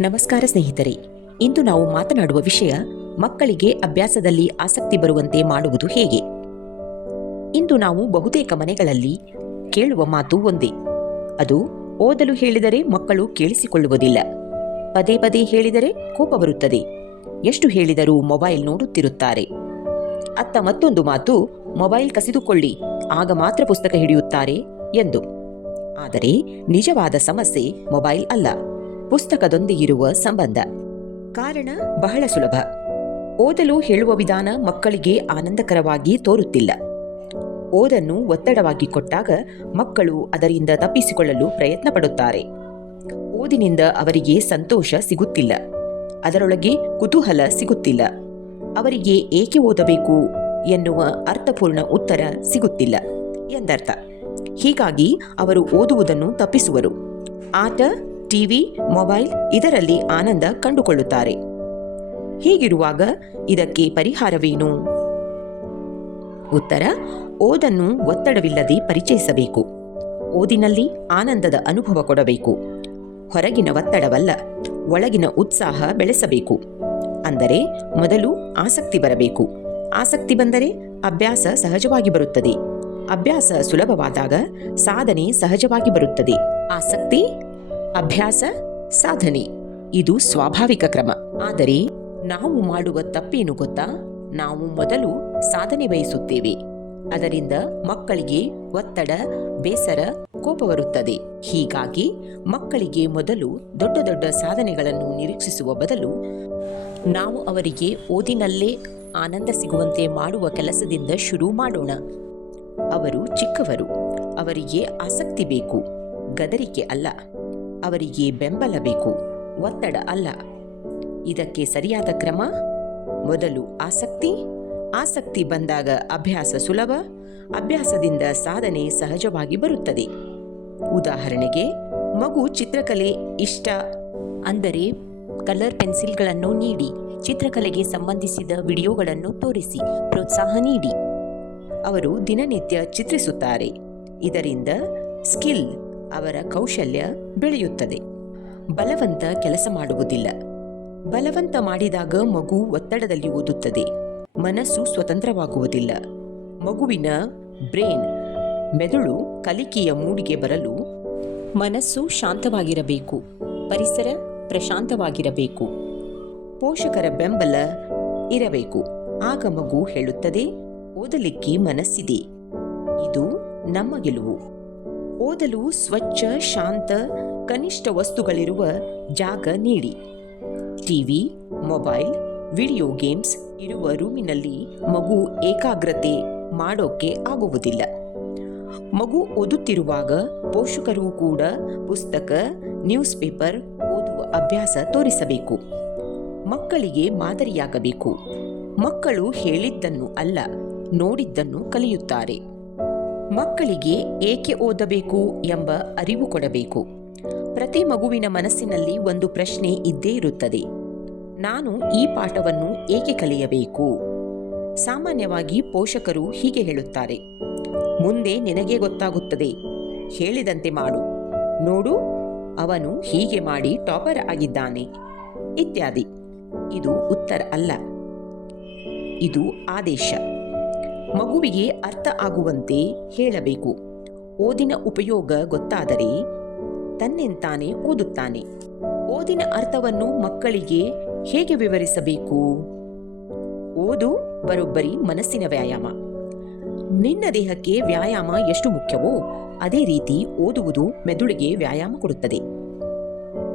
ನಮಸ್ಕಾರ ಸ್ನೇಹಿತರೆ, ಇಂದು ನಾವು ಮಾತನಾಡುವ ವಿಷಯ ಮಕ್ಕಳಿಗೆ ಅಭ್ಯಾಸದಲ್ಲಿ ಆಸಕ್ತಿ ಬರುವಂತೆ ಮಾಡುವುದು ಹೇಗೆ? ಇಂದು ನಾವು ಬಹುತೇಕ ಮನೆಗಳಲ್ಲಿ ಕೇಳುವ ಮಾತು ಒಂದೇ. ಅದು ಓದಲು ಹೇಳಿದರೆ ಮಕ್ಕಳು ಕೇಳಿಸಿಕೊಳ್ಳುವುದಿಲ್ಲ. ಪದೇ ಪದೇ ಹೇಳಿದರೆ ಕೋಪ ಬರುತ್ತದೆ. ಎಷ್ಟು ಹೇಳಿದರೂ ಮೊಬೈಲ್ ನೋಡುತ್ತಿರುತ್ತಾರೆ. ಅತ್ತ ಮತ್ತೊಂದು ಮಾತು, ಮೊಬೈಲ್ ಕಸಿದುಕೊಳ್ಳಿ, ಆಗ ಮಾತ್ರ ಪುಸ್ತಕ ಹಿಡಿಯುತ್ತಾರೆ, ಎಂದು. ಆದರೆ ನಿಜವಾದ ಸಮಸ್ಯೆ ಮೊಬೈಲ್ ಅಲ್ಲ. ಪುಸ್ತಕದೊಂದಿಗಿರುವ ಸಂಬಂಧ. ಕಾರಣ ಬಹಳ ಸುಲಭ. ಓದಲು ಹೇಳುವ ವಿಧಾನ ಮಕ್ಕಳಿಗೆ ಆನಂದಕರವಾಗಿ ತೋರುತ್ತಿಲ್ಲ. ಓದನ್ನು ಒತ್ತಡವಾಗಿ ಕೊಟ್ಟಾಗ ಮಕ್ಕಳು ಅದರಿಂದ ತಪ್ಪಿಸಿಕೊಳ್ಳಲು ಪ್ರಯತ್ನ ಪಡುತ್ತಾರೆ. ಓದಿನಿಂದ ಅವರಿಗೆ ಸಂತೋಷ ಸಿಗುತ್ತಿಲ್ಲ. ಅದರೊಳಗೆ ಕುತೂಹಲ ಸಿಗುತ್ತಿಲ್ಲ. ಅವರಿಗೆ ಏಕೆ ಓದಬೇಕು ಎನ್ನುವ ಅರ್ಥಪೂರ್ಣ ಉತ್ತರ ಸಿಗುತ್ತಿಲ್ಲ ಎಂದರ್ಥ. ಹೀಗಾಗಿ ಅವರು ಓದುವುದನ್ನು ತಪ್ಪಿಸುವರು. ಆಟ ಟಿವಿ, ಮೊಬೈಲ್ ಇದರಲ್ಲಿ ಆನಂದ ಕಂಡುಕೊಳ್ಳುತ್ತಾರೆ. ಹೀಗಿರುವಾಗ ಇದಕ್ಕೆ ಪರಿಹಾರವೇನು? ಉತ್ತರ, ಓದನ್ನು ಒತ್ತಡವಿಲ್ಲದೆ ಪರಿಚಯಿಸಬೇಕು. ಓದಿನಲ್ಲಿ ಆನಂದದ ಅನುಭವ ಕೊಡಬೇಕು. ಹೊರಗಿನ ಒತ್ತಡವಲ್ಲ, ಒಳಗಿನ ಉತ್ಸಾಹ ಬೆಳೆಸಬೇಕು. ಅಂದರೆ ಮೊದಲು ಆಸಕ್ತಿ ಬರಬೇಕು. ಆಸಕ್ತಿ ಬಂದರೆ ಅಭ್ಯಾಸ ಸಹಜವಾಗಿ ಬರುತ್ತದೆ. ಅಭ್ಯಾಸ ಸುಲಭವಾದಾಗ ಸಾಧನೆ ಸಹಜವಾಗಿ ಬರುತ್ತದೆ. ಆಸಕ್ತಿ ಅಭ್ಯಾಸ, ಸಾಧನೆ. ಇದು ಸ್ವಾಭಾವಿಕ ಕ್ರಮ. ಆದರೆ ನಾವು ಮಾಡುವ ತಪ್ಪೇನು ಗೊತ್ತಾ? ನಾವು ಮೊದಲು ಸಾಧನೆ ಬಯಸುತ್ತೇವೆ. ಅದರಿಂದ ಮಕ್ಕಳಿಗೆ ಒತ್ತಡ, ಬೇಸರ, ಕೋಪ ಬರುತ್ತದೆ. ಹೀಗಾಗಿ ಮಕ್ಕಳಿಗೆ ಮೊದಲು ದೊಡ್ಡ ದೊಡ್ಡ ಸಾಧನೆಗಳನ್ನು ನಿರೀಕ್ಷಿಸುವ ಬದಲು ನಾವು ಅವರಿಗೆ ಓದಿನಲ್ಲೇ ಆನಂದ ಸಿಗುವಂತೆ ಮಾಡುವ ಕೆಲಸದಿಂದ ಶುರು ಮಾಡೋಣ. ಅವರು ಚಿಕ್ಕವರು. ಅವರಿಗೆ ಆಸಕ್ತಿ ಬೇಕು. ಗದರಿಕೆ ಅಲ್ಲ. ಅವರಿಗೆ ಬೆಂಬಲ ಬೇಕು ಒತ್ತಡ ಅಲ್ಲ. ಇದಕ್ಕೆ ಸರಿಯಾದ ಕ್ರಮ? ಮೊದಲು ಆಸಕ್ತಿ ಆಸಕ್ತಿ ಬಂದಾಗ ಅಭ್ಯಾಸ ಸುಲಭ ಅಭ್ಯಾಸದಿಂದ ಸಾಧನೆ ಸಹಜವಾಗಿ ಬರುತ್ತದೆ. ಉದಾಹರಣೆಗೆ ಮಗು ಚಿತ್ರಕಲೆ ಇಷ್ಟ? ಅಂದರೆ ಕಲರ್ ಪೆನ್ಸಿಲ್ಗಳನ್ನು ನೀಡಿ ಚಿತ್ರಕಲೆಗೆ ಸಂಬಂಧಿಸಿದ ವಿಡಿಯೋಗಳನ್ನು ತೋರಿಸಿ ಪ್ರೋತ್ಸಾಹ ನೀಡಿ. ಅವರು ದಿನನಿತ್ಯ ಚಿತ್ರಿಸುತ್ತಾರೆ. ಇದರಿಂದ ಸ್ಕಿಲ್ ಅವರ ಕೌಶಲ್ಯ ಬೆಳೆಯುತ್ತದೆ. ಬಲವಂತ ಕೆಲಸ ಮಾಡುವುದಿಲ್ಲ. ಬಲವಂತ ಮಾಡಿದಾಗ ಮಗು ಒತ್ತಡದಲ್ಲಿ ಓದುತ್ತದೆ. ಮನಸ್ಸು ಸ್ವತಂತ್ರವಾಗುವುದಿಲ್ಲ. ಮಗುವಿನ ಬ್ರೇನ್ ಮೆದುಳು ಕಲಿಕೆಯ ಮೂಡಿಗೆ ಬರಲು ಮನಸ್ಸು ಶಾಂತವಾಗಿರಬೇಕು. ಪರಿಸರ ಪ್ರಶಾಂತವಾಗಿರಬೇಕು. ಪೋಷಕರ ಬೆಂಬಲ ಇರಬೇಕು. ಆಗ ಮಗು ಹೇಳುತ್ತದೆ, ಓದಲಿಕ್ಕೆ ಮನಸ್ಸಿದೆ. ಇದು ನಮ್ಮ ಗೆಲುವು. ಓದಲು ಸ್ವಚ್ಛ, ಶಾಂತ, ಕನಿಷ್ಠ ವಸ್ತುಗಳಿರುವ ಜಾಗ ನೀಡಿ. ಟಿವಿ, ಮೊಬೈಲ್, ವಿಡಿಯೋ ಗೇಮ್ಸ್ ಇರುವ ರೂಮಿನಲ್ಲಿ ಮಗು ಏಕಾಗ್ರತೆ ಮಾಡೋಕೆ ಆಗುವುದಿಲ್ಲ. ಮಗು ಓದುತ್ತಿರುವಾಗ ಪೋಷಕರು ಕೂಡ ಪುಸ್ತಕ, ನ್ಯೂಸ್ ಪೇಪರ್, ಓದುವ ಅಭ್ಯಾಸ ತೋರಿಸಬೇಕು. ಮಕ್ಕಳಿಗೆ ಮಾದರಿಯಾಗಬೇಕು. ಮಕ್ಕಳು ಹೇಳಿದ್ದನ್ನು ಅಲ್ಲ, ನೋಡಿದ್ದನ್ನು ಕಲಿಯುತ್ತಾರೆ. ಮಕ್ಕಳಿಗೆ ಏಕೆ ಓದಬೇಕು ಎಂಬ ಅರಿವು ಕೊಡಬೇಕು. ಪ್ರತಿ ಮಗುವಿನ ಮನಸ್ಸಿನಲ್ಲಿ ಒಂದು ಪ್ರಶ್ನೆ ಇದ್ದೇ ಇರುತ್ತದೆ. ನಾನು ಈ ಪಾಠವನ್ನು ಏಕೆ ಕಲಿಯಬೇಕು? ಸಾಮಾನ್ಯವಾಗಿ ಪೋಷಕರು ಹೀಗೆ ಹೇಳುತ್ತಾರೆ. ಮುಂದೆ ನಿನಗೆ ಗೊತ್ತಾಗುತ್ತದೆ. ಹೇಳಿದಂತೆ ಮಾಡು. ನೋಡು, ಅವನು ಹೀಗೆ ಮಾಡಿ ಟಾಪರ್ ಆಗಿದ್ದಾನೆ. ಇತ್ಯಾದಿ. ಇದು ಉತ್ತರ ಅಲ್ಲ. ಇದು ಆದೇಶ. ಮಗುವಿಗೆ ಅರ್ಥ ಆಗುವಂತೆ ಹೇಳಬೇಕು. ಓದಿನ ಉಪಯೋಗ ಗೊತ್ತಾದರೆ ತನ್ನೆಂತಾನೆ ಓದುತ್ತಾನೆ. ಓದಿನ ಅರ್ಥವನ್ನು ಮಕ್ಕಳಿಗೆ ಹೇಗೆ ವಿವರಿಸಬೇಕು? ಓದು ಬರೋಬ್ಬರಿ ಮನಸ್ಸಿನ ವ್ಯಾಯಾಮ. ನಿನ್ನ ದೇಹಕ್ಕೆ ವ್ಯಾಯಾಮ ಎಷ್ಟು ಮುಖ್ಯವೋ ಅದೇ ರೀತಿ ಓದುವುದು ಮೆದುಳಿಗೆ ವ್ಯಾಯಾಮ ಕೊಡುತ್ತದೆ.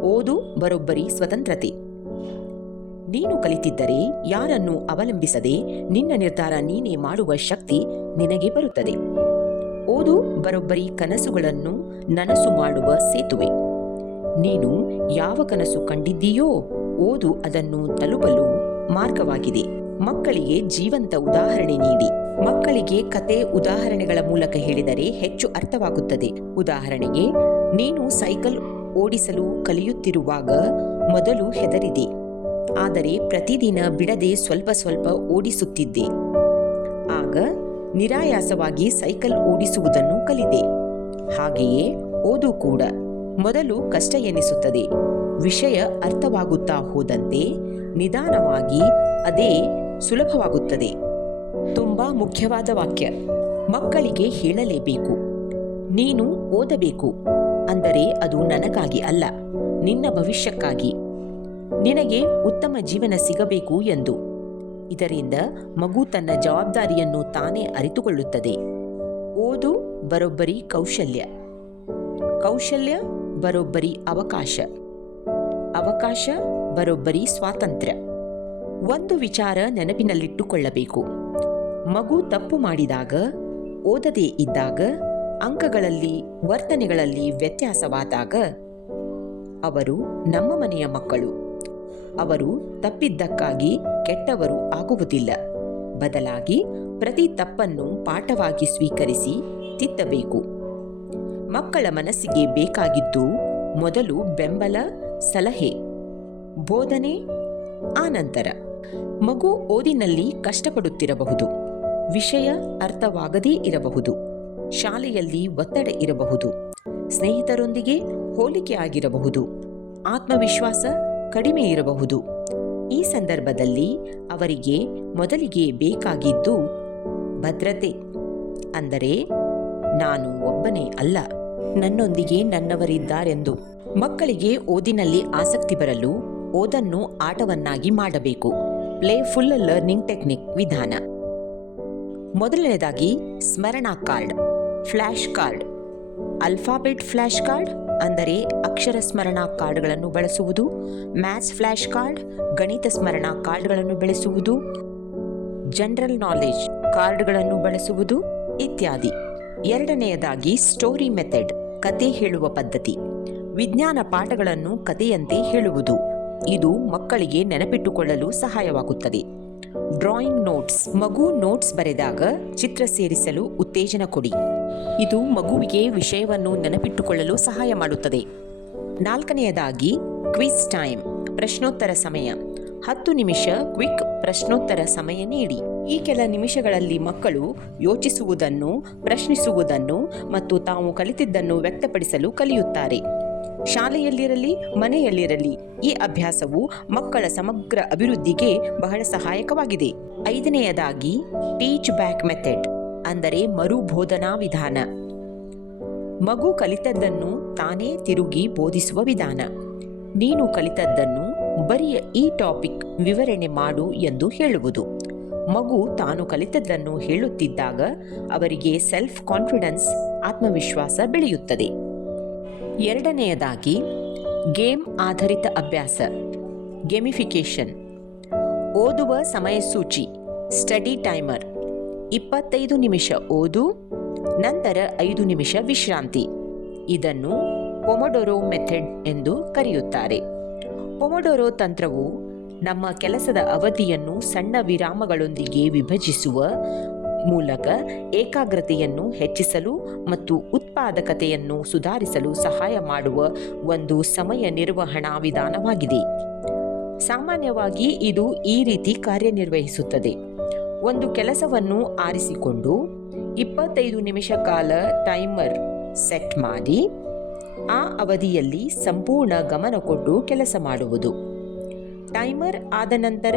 ಓದು ಬರೋಬ್ಬರಿ ಸ್ವತಂತ್ರತೆ. ನೀನು ಕಲಿತಿದ್ದರೆ ಯಾರನ್ನು ಅವಲಂಬಿಸದೆ ನಿನ್ನ ನಿರ್ಧಾರ ನೀನೇ ಮಾಡುವ ಶಕ್ತಿ ನಿನಗೆ ಬರುತ್ತದೆ. ಓದು ಬರೋಬ್ಬರಿ ಕನಸುಗಳನ್ನು ನನಸು ಮಾಡುವ ಸೇತುವೆ. ನೀನು ಯಾವ ಕನಸು ಕಂಡಿದ್ದೀಯೋ ಓದು ಅದನ್ನು ತಲುಪಲು ಮಾರ್ಗವಾಗಿದೆ. ಮಕ್ಕಳಿಗೆ ಜೀವಂತ ಉದಾಹರಣೆ ನೀಡಿ. ಮಕ್ಕಳಿಗೆ ಕತೆ ಉದಾಹರಣೆಗಳ ಮೂಲಕ ಹೇಳಿದರೆ ಹೆಚ್ಚು ಅರ್ಥವಾಗುತ್ತದೆ. ಉದಾಹರಣೆಗೆ, ನೀನು ಸೈಕಲ್ ಓಡಿಸಲು ಕಲಿಯುತ್ತಿರುವಾಗ ಮೊದಲು ಹೆದರಿದೆ. ಆದರೆ ಪ್ರತಿದಿನ ಬಿಡದೆ ಸ್ವಲ್ಪ ಸ್ವಲ್ಪ ಓಡಿಸುತ್ತಿದ್ದೆ. ಆಗ ನಿರಾಯಾಸವಾಗಿ ಸೈಕಲ್ ಓಡಿಸುವುದನ್ನು ಕಲಿದೆ ಹಾಗೆಯೇ ಓದು ಕೂಡ. ಮೊದಲು ಕಷ್ಟ ಎನಿಸುತ್ತದೆ. ವಿಷಯ ಅರ್ಥವಾಗುತ್ತಾ ಹೋದಂತೆ ನಿಧಾನವಾಗಿ ಅದೇ ಸುಲಭವಾಗುತ್ತದೆ. ತುಂಬಾ ಮುಖ್ಯವಾದ ವಾಕ್ಯ. ಮಕ್ಕಳಿಗೆ ಹೇಳಲೇಬೇಕು. ನೀನು ಓದಬೇಕು. ಅಂದರೆ ಅದು ನನಗಾಗಿ ಅಲ್ಲ. ನಿನ್ನ ಭವಿಷ್ಯಕ್ಕಾಗಿ. ನಿನಗೆ ಉತ್ತಮ ಜೀವನ ಸಿಗಬೇಕು ಎಂದು. ಇದರಿಂದ ಮಗು ತನ್ನ ಜವಾಬ್ದಾರಿಯನ್ನು ತಾನೇ ಅರಿತುಕೊಳ್ಳುತ್ತದೆ. ಓದು ಬರೋಬ್ಬರಿ ಕೌಶಲ್ಯ. ಕೌಶಲ್ಯ ಬರೋಬ್ಬರಿ ಅವಕಾಶ. ಅವಕಾಶ ಬರೋಬ್ಬರಿ ಸ್ವಾತಂತ್ರ್ಯ. ಒಂದು ವಿಚಾರ ನೆನಪಿನಲ್ಲಿಟ್ಟುಕೊಳ್ಳಬೇಕು. ಮಗು ತಪ್ಪು ಮಾಡಿದಾಗ, ಓದದೇ ಇದ್ದಾಗ, ಅಂಕಗಳಲ್ಲಿ, ವರ್ತನೆಗಳಲ್ಲಿ ವ್ಯತ್ಯಾಸವಾದಾಗ, ಅವರು ನಮ್ಮ ಮನೆಯ ಮಕ್ಕಳು. ಅವರು ತಪ್ಪಿದ್ದಕ್ಕಾಗಿ ಕೆಟ್ಟವರು ಆಗುವುದಿಲ್ಲ. ಬದಲಾಗಿ ಪ್ರತಿ ತಪ್ಪನ್ನು ಪಾಠವಾಗಿ ಸ್ವೀಕರಿಸಿ ತಿದ್ದಬೇಕು ಮಕ್ಕಳ ಮನಸ್ಸಿಗೆ ಬೇಕಾಗಿದ್ದು ಮೊದಲು ಬೆಂಬಲ, ಸಲಹೆ, ಬೋಧನೆ, ಆನಂತರ. ಮಗು ಓದಿನಲ್ಲಿ ಕಷ್ಟಪಡುತ್ತಿರಬಹುದು. ವಿಷಯ ಅರ್ಥವಾಗದೇ ಇರಬಹುದು. ಶಾಲೆಯಲ್ಲಿ ಒತ್ತಡ ಇರಬಹುದು. ಸ್ನೇಹಿತರೊಂದಿಗೆ ಹೋಲಿಕೆ ಆಗಿರಬಹುದು. ಆತ್ಮವಿಶ್ವಾಸ ಕಡಿಮೆ ಇರಬಹುದು. ಈ ಸಂದರ್ಭದಲ್ಲಿ ಅವರಿಗೆ ಮೊದಲಿಗೆ ಬೇಕಾಗಿದ್ದು ಭದ್ರತೆ. ಅಂದರೆ ನಾನು ಒಬ್ಬನೇ ಅಲ್ಲ, ನನ್ನೊಂದಿಗೆ ನನ್ನವರಿದ್ದಾರೆಂದು. ಮಕ್ಕಳಿಗೆ ಓದಿನಲ್ಲಿ ಆಸಕ್ತಿ ಬರಲು ಓದನ್ನು ಆಟವನ್ನಾಗಿ ಮಾಡಬೇಕು. ಪ್ಲೇಫುಲ್ ಲರ್ನಿಂಗ್ ಟೆಕ್ನಿಕ್ ವಿಧಾನ. ಮೊದಲನೇದಾಗಿ ಸ್ಮರಣಾ card, flash card. Alphabet flash card ಅಂದರೆ ಅಕ್ಷರ ಸ್ಮರಣಾ ಕಾರ್ಡ್ಗಳನ್ನು ಬಳಸುವುದು, ಮ್ಯಾಥ್ಸ್ ಫ್ಲ್ಯಾಶ್ ಕಾರ್ಡ್, ಗಣಿತ ಸ್ಮರಣಾ ಕಾರ್ಡ್ಗಳನ್ನು ಬಳಸುವುದು, ಜನರಲ್ ನಾಲೆಜ್ ಕಾರ್ಡ್ಗಳನ್ನು ಬಳಸುವುದು ಇತ್ಯಾದಿ. ಎರಡನೆಯದಾಗಿ ಸ್ಟೋರಿ ಮೆಥಡ್, ಕತೆ ಹೇಳುವ ಪದ್ಧತಿ. ವಿಜ್ಞಾನ ಪಾಠಗಳನ್ನು ಕಥೆಯಂತೆ ಹೇಳುವುದು. ಇದು ಮಕ್ಕಳಿಗೆ ನೆನಪಿಟ್ಟುಕೊಳ್ಳಲು ಸಹಾಯವಾಗುತ್ತದೆ. ಡ್ರಾಯಿಂಗ್ ನೋಟ್ಸ್ ಮಗು ನೋಟ್ಸ್ ಬರೆದಾಗ ಚಿತ್ರ ಸೇರಿಸಲು ಉತ್ತೇಜನ ಕೊಡಿ. ಇದು ಮಗುವಿಗೆ ವಿಷಯವನ್ನು ನೆನಪಿಟ್ಟುಕೊಳ್ಳಲು ಸಹಾಯ ಮಾಡುತ್ತದೆ. ನಾಲ್ಕನೆಯದಾಗಿ ಕ್ವಿಜ್ ಟೈಮ್ ಪ್ರಶ್ನೋತ್ತರ ಸಮಯ. ಹತ್ತು ನಿಮಿಷ ಕ್ವಿಕ್ ಪ್ರಶ್ನೋತ್ತರ ಸಮಯ ನೀಡಿ. ಈ ಕೆಲ ನಿಮಿಷಗಳಲ್ಲಿ ಮಕ್ಕಳು ಯೋಚಿಸುವುದನ್ನು, ಪ್ರಶ್ನಿಸುವುದನ್ನು ಮತ್ತು ತಾವು ಕಲಿತಿದ್ದನ್ನು ವ್ಯಕ್ತಪಡಿಸಲು ಕಲಿಯುತ್ತಾರೆ. ಶಾಲೆಯಲ್ಲಿರಲಿ, ಮನೆಯಲ್ಲಿರಲಿ, ಈ ಅಭ್ಯಾಸವು ಮಕ್ಕಳ ಸಮಗ್ರ ಅಭಿವೃದ್ಧಿಗೆ ಬಹಳ ಸಹಾಯಕವಾಗಿದೆ. ಐದನೆಯದಾಗಿ ಟೀಚ್ ಬ್ಯಾಕ್ ಮೆಥಡ್ ಅಂದರೆ ಮರುಬೋಧನಾ ವಿಧಾನ. ಮಗು ಕಲಿತದ್ದನ್ನು ತಾನೇ ತಿರುಗಿ ಬೋಧಿಸುವ ವಿಧಾನ. ನೀನು ಕಲಿತದ್ದನ್ನು ಬರಿಯ ಈ ಟಾಪಿಕ್ ವಿವರಣೆ ಮಾಡು ಎಂದು ಹೇಳುವುದು. ಮಗು ತಾನು ಕಲಿತದ್ದನ್ನು ಹೇಳುತ್ತಿದ್ದಾಗ ಅವರಿಗೆ ಸೆಲ್ಫ್ ಕಾನ್ಫಿಡೆನ್ಸ್ ಆತ್ಮವಿಶ್ವಾಸ ಬೆಳೆಯುತ್ತದೆ. ಎರಡನೆಯದಾಗಿ, ಗೇಮ್ ಆಧಾರಿತ ಅಭ್ಯಾಸ ಗೇಮಿಫಿಕೇಶನ್ ಓದುವ ಸಮಯಸೂಚಿ ಸ್ಟಡಿ ಟೈಮರ್, ಇಪ್ಪತ್ತೈದು ನಿಮಿಷ ಓದು, ನಂತರ ಐದು ನಿಮಿಷ ವಿಶ್ರಾಂತಿ. ಇದನ್ನು ಪೊಮೊಡೊರೋ ಮೆಥಡ್ ಎಂದು ಕರೆಯುತ್ತಾರೆ. ಪೊಮೊಡೊರೋ ತಂತ್ರವು ನಮ್ಮ ಕೆಲಸದ ಅವಧಿಯನ್ನು ಸಣ್ಣ ವಿರಾಮಗಳೊಂದಿಗೆ ವಿಭಜಿಸುವ ಮೂಲಕ ಏಕಾಗ್ರತೆಯನ್ನು ಹೆಚ್ಚಿಸಲು ಮತ್ತು ಉತ್ಪಾದಕತೆಯನ್ನು ಸುಧಾರಿಸಲು ಸಹಾಯ ಮಾಡುವ ಒಂದು ಸಮಯ ನಿರ್ವಹಣಾ ವಿಧಾನವಾಗಿದೆ. ಸಾಮಾನ್ಯವಾಗಿ ಇದು ಈ ರೀತಿ ಕಾರ್ಯನಿರ್ವಹಿಸುತ್ತದೆ. ಒಂದು ಕೆಲಸವನ್ನು ಆರಿಸಿಕೊಂಡು ಇಪ್ಪತ್ತೈದು ನಿಮಿಷ ಕಾಲ ಟೈಮರ್ ಸೆಟ್ ಮಾಡಿ, ಆ ಅವಧಿಯಲ್ಲಿ ಸಂಪೂರ್ಣ ಗಮನ ಕೊಟ್ಟು ಕೆಲಸ ಮಾಡುವುದು. ಟೈಮರ್ ಆದ ನಂತರ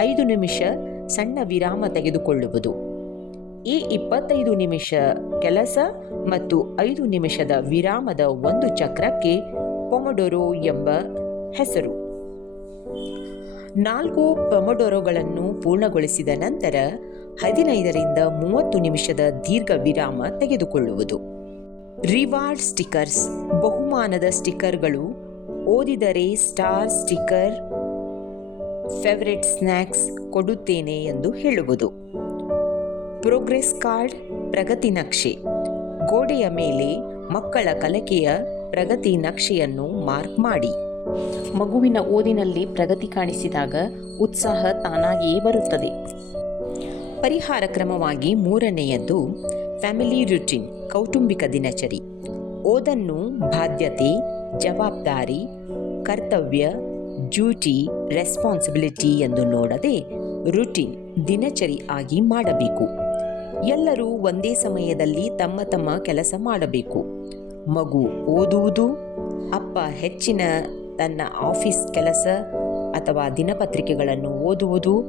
ಐದು ನಿಮಿಷ ಸಣ್ಣ ವಿರಾಮ ತೆಗೆದುಕೊಳ್ಳುವುದು. ಈ ಇಪ್ಪತ್ತೈದು ನಿಮಿಷ ಕೆಲಸ ಮತ್ತು ಐದು ನಿಮಿಷದ ವಿರಾಮದ ಒಂದು ಚಕ್ರಕ್ಕೆ ಪೊಮೊಡೊರೋ ಎಂಬ ಹೆಸರು. ನಾಲ್ಕು ಪೊಮೊಡೊರೊಗಳನ್ನು ಪೂರ್ಣಗೊಳಿಸಿದ ನಂತರ ಹದಿನೈದರಿಂದ ಮೂವತ್ತು ನಿಮಿಷದ ದೀರ್ಘ ವಿರಾಮ ತೆಗೆದುಕೊಳ್ಳುವುದು. ರಿವಾರ್ಡ್ ಸ್ಟಿಕರ್ಸ್, ಬಹುಮಾನದ ಸ್ಟಿಕ್ಕರ್ಗಳು ಓದಿದರೆ ಸ್ಟಾರ್ ಸ್ಟಿಕ್ಕರ್ ಫೇವರೆಟ್ ಸ್ನ್ಯಾಕ್ಸ್ ಕೊಡುತ್ತೇನೆ ಎಂದು ಹೇಳುವುದು. ಪ್ರೋಗ್ರೆಸ್ ಕಾರ್ಡ್ ಪ್ರಗತಿ ನಕ್ಷೆ. ಗೋಡೆಯ ಮೇಲೆ ಮಕ್ಕಳ ಕಲಿಕೆಯ ಪ್ರಗತಿ ನಕ್ಷೆಯನ್ನು ಮಾರ್ಕ್ ಮಾಡಿ. ಮಗುವಿನ ಓದಿನಲ್ಲಿ ಪ್ರಗತಿ ಕಾಣಿಸಿದಾಗ ಉತ್ಸಾಹ ತಾನಾಗಿಯೇ ಬರುತ್ತದೆ. ಪರಿಹಾರ ಕ್ರಮವಾಗಿ ಮೂರನೆಯದ್ದು ಫ್ಯಾಮಿಲಿ ರುಟೀನ್, ಕೌಟುಂಬಿಕ ದಿನಚರಿ. ಓದನ್ನು ಬಾಧ್ಯತೆ, ಜವಾಬ್ದಾರಿ, ಕರ್ತವ್ಯ, ಡ್ಯೂಟಿ, ರೆಸ್ಪಾನ್ಸಿಬಿಲಿಟಿ ಎಂದು ನೋಡದೆ ರುಟೀನ್, ದಿನಚರಿ ಆಗಿ ಮಾಡಬೇಕು. ಎಲ್ಲರೂ ಒಂದೇ ಸಮಯದಲ್ಲಿ ತಮ್ಮ ತಮ್ಮ ಕೆಲಸ ಮಾಡಬೇಕು. ಮಗು ಓದುವುದು, ಅಪ್ಪ ಹೆಚ್ಚಿನ ತನ್ನ ಆಫೀಸ್ ಕೆಲಸ ಅಥವಾ ದಿನಪತ್ರಿಕೆಗಳನ್ನು ಓದುವುದು,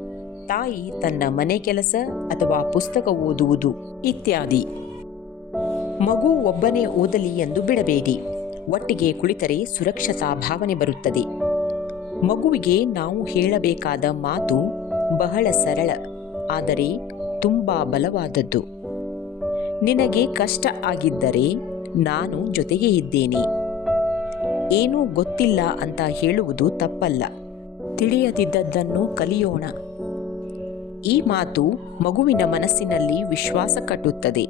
ತಾಯಿ ತನ್ನ ಮನೆ ಕೆಲಸ ಅಥವಾ ಪುಸ್ತಕ ಓದುವುದು ಇತ್ಯಾದಿ. ಮಗು ಒಬ್ಬನೇ ಓದಲಿ ಎಂದು ಬಿಡಬೇಡಿ. ಒಟ್ಟಿಗೆ ಕುಳಿತರೆ ಸುರಕ್ಷತಾ ಭಾವನೆ ಬರುತ್ತದೆ. ಮಗುವಿಗೆ ನಾವು ಹೇಳಬೇಕಾದ ಮಾತು ಬಹಳ ಸರಳ. ಆದರೆ ತುಂಬ ಬಲವಾದದ್ದು. ನಿನಗೆ ಕಷ್ಟ ಆಗಿದ್ದರೆ ನಾನು ಜೊತೆಗೆ ಇದ್ದೇನೆ. ಏನೂ ಗೊತ್ತಿಲ್ಲ ಅಂತ ಹೇಳುವುದು ತಪ್ಪಲ್ಲ. ತಿಳಿಯದಿದ್ದದ್ದನ್ನು ಕಲಿಯೋಣ. ಈ ಮಾತು ಮಗುವಿನ ಮನಸ್ಸಿನಲ್ಲಿ ವಿಶ್ವಾಸ ಕಟ್ಟುತ್ತದೆ.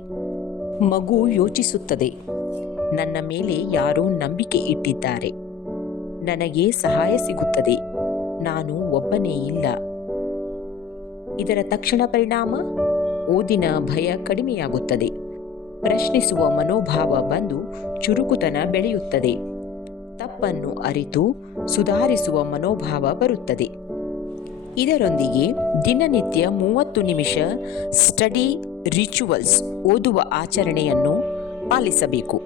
ಮಗು ಯೋಚಿಸುತ್ತದೆ. ನನ್ನ ಮೇಲೆ ಯಾರೋ ನಂಬಿಕೆ ಇಟ್ಟಿದ್ದಾರೆ. ನನಗೆ ಸಹಾಯ ಸಿಗುತ್ತದೆ. ನಾನು ಒಬ್ಬನೇ ಇಲ್ಲ. ಇದರ ತಕ್ಷಣ ಪರಿಣಾಮ ಓದಿನ ಭಯ ಕಡಿಮೆಯಾಗುತ್ತದೆ. ಪ್ರಶ್ನಿಸುವ ಮನೋಭಾವ ಬಂದು ಚುರುಕುತನ ಬೆಳೆಯುತ್ತದೆ. ತಪ್ಪನ್ನು ಅರಿತು ಸುಧಾರಿಸುವ ಮನೋಭಾವ ಬರುತ್ತದೆ. ಇದರೊಂದಿಗೆ ದಿನನಿತ್ಯ ಮೂವತ್ತು ನಿಮಿಷ ಸ್ಟಡಿ ರಿಚುವಲ್ಸ್ ಓದುವ ಆಚರಣೆಯನ್ನು ಪಾಲಿಸಬೇಕು.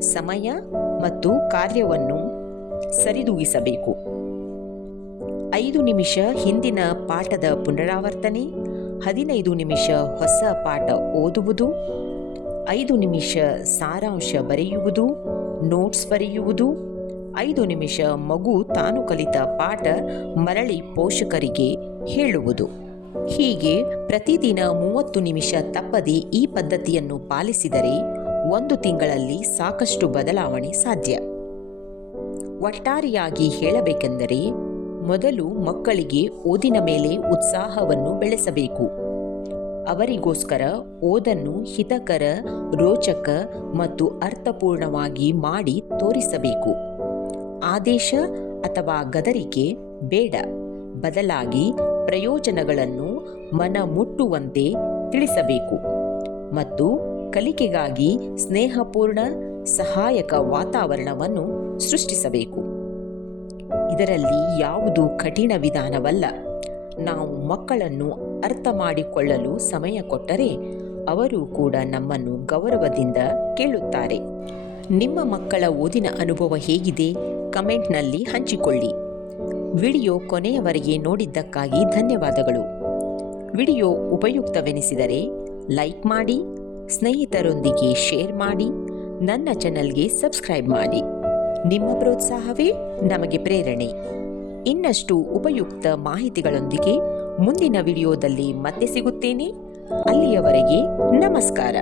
ಸಮಯ ಮತ್ತು ಕಾರ್ಯವನ್ನು ಸರಿದೂಗಿಸಬೇಕು. ಐದು ನಿಮಿಷ ಹಿಂದಿನ ಪಾಠದ ಪುನರಾವರ್ತನೆ, ಹದಿನೈದು ನಿಮಿಷ ಹೊಸ ಪಾಠ ಓದುವುದು, ಐದು ನಿಮಿಷ ಸಾರಾಂಶ ಬರೆಯುವುದು ನೋಟ್ಸ್ ಬರೆಯುವುದು, ಐದು ನಿಮಿಷ ಮಗು ತಾನು ಕಲಿತ ಪಾಠ ಮರಳಿ ಪೋಷಕರಿಗೆ ಹೇಳುವುದು. ಹೀಗೆ ಪ್ರತಿದಿನ ಮೂವತ್ತು ನಿಮಿಷ ತಪ್ಪದೆ ಈ ಪದ್ಧತಿಯನ್ನು ಪಾಲಿಸಿದರೆ ಒಂದು ತಿಂಗಳಲ್ಲಿ ಸಾಕಷ್ಟು ಬದಲಾವಣೆ ಸಾಧ್ಯ. ಒಟ್ಟಾರೆಯಾಗಿ ಹೇಳಬೇಕೆಂದರೆ ಮೊದಲು ಮಕ್ಕಳಿಗೆ ಓದಿನ ಮೇಲೆ ಉತ್ಸಾಹವನ್ನು ಬೆಳೆಸಬೇಕು. ಅವರಿಗೋಸ್ಕರ ಓದನ್ನು ಹಿತಕರ, ರೋಚಕ ಮತ್ತು ಅರ್ಥಪೂರ್ಣವಾಗಿ ಮಾಡಿ ತೋರಿಸಬೇಕು. ಆದೇಶ ಅಥವಾ ಗದರಿಕೆ ಬೇಡ. ಬದಲಾಗಿ ಪ್ರಯೋಜನಗಳನ್ನು ಮನ ಮುಟ್ಟುವಂತೆ ತಿಳಿಸಬೇಕು. ಮತ್ತು ಕಲಿಕೆಗಾಗಿ ಸ್ನೇಹಪೂರ್ಣ, ಸಹಾಯಕ ವಾತಾವರಣವನ್ನು ಸೃಷ್ಟಿಸಬೇಕು. ಇದರಲ್ಲಿ ಯಾವುದು ಕಠಿಣ ವಿಧಾನವಲ್ಲ. ನಾವು ಮಕ್ಕಳನ್ನು ಅರ್ಥ ಮಾಡಿಕೊಳ್ಳಲು ಸಮಯ ಕೊಟ್ಟರೆ ಅವರು ಕೂಡ ನಮ್ಮನ್ನು ಗೌರವದಿಂದ ಕೇಳುತ್ತಾರೆ. ನಿಮ್ಮ ಮಕ್ಕಳ ಓದಿನ ಅನುಭವ ಹೇಗಿದೆ? ಕಮೆಂಟ್ನಲ್ಲಿ ಹಂಚಿಕೊಳ್ಳಿ. ವಿಡಿಯೋ ಕೊನೆಯವರೆಗೆ ನೋಡಿದ್ದಕ್ಕಾಗಿ ಧನ್ಯವಾದಗಳು. ವಿಡಿಯೋ ಉಪಯುಕ್ತವೆನಿಸಿದರೆ ಲೈಕ್ ಮಾಡಿ, ಸ್ನೇಹಿತರೊಂದಿಗೆ ಶೇರ್ ಮಾಡಿ, ನನ್ನ ಚಾನಲ್ಗೆ ಸಬ್ಸ್ಕ್ರೈಬ್ ಮಾಡಿ. ನಿಮ್ಮ ಪ್ರೋತ್ಸಾಹವೇ ನಮಗೆ ಪ್ರೇರಣೆ. ಇನ್ನಷ್ಟು ಉಪಯುಕ್ತ ಮಾಹಿತಿಗಳೊಂದಿಗೆ ಮುಂದಿನ ವಿಡಿಯೋದಲ್ಲಿ ಮತ್ತೆ ಸಿಗುತ್ತೇನೆ. ಅಲ್ಲಿಯವರೆಗೆ ನಮಸ್ಕಾರ.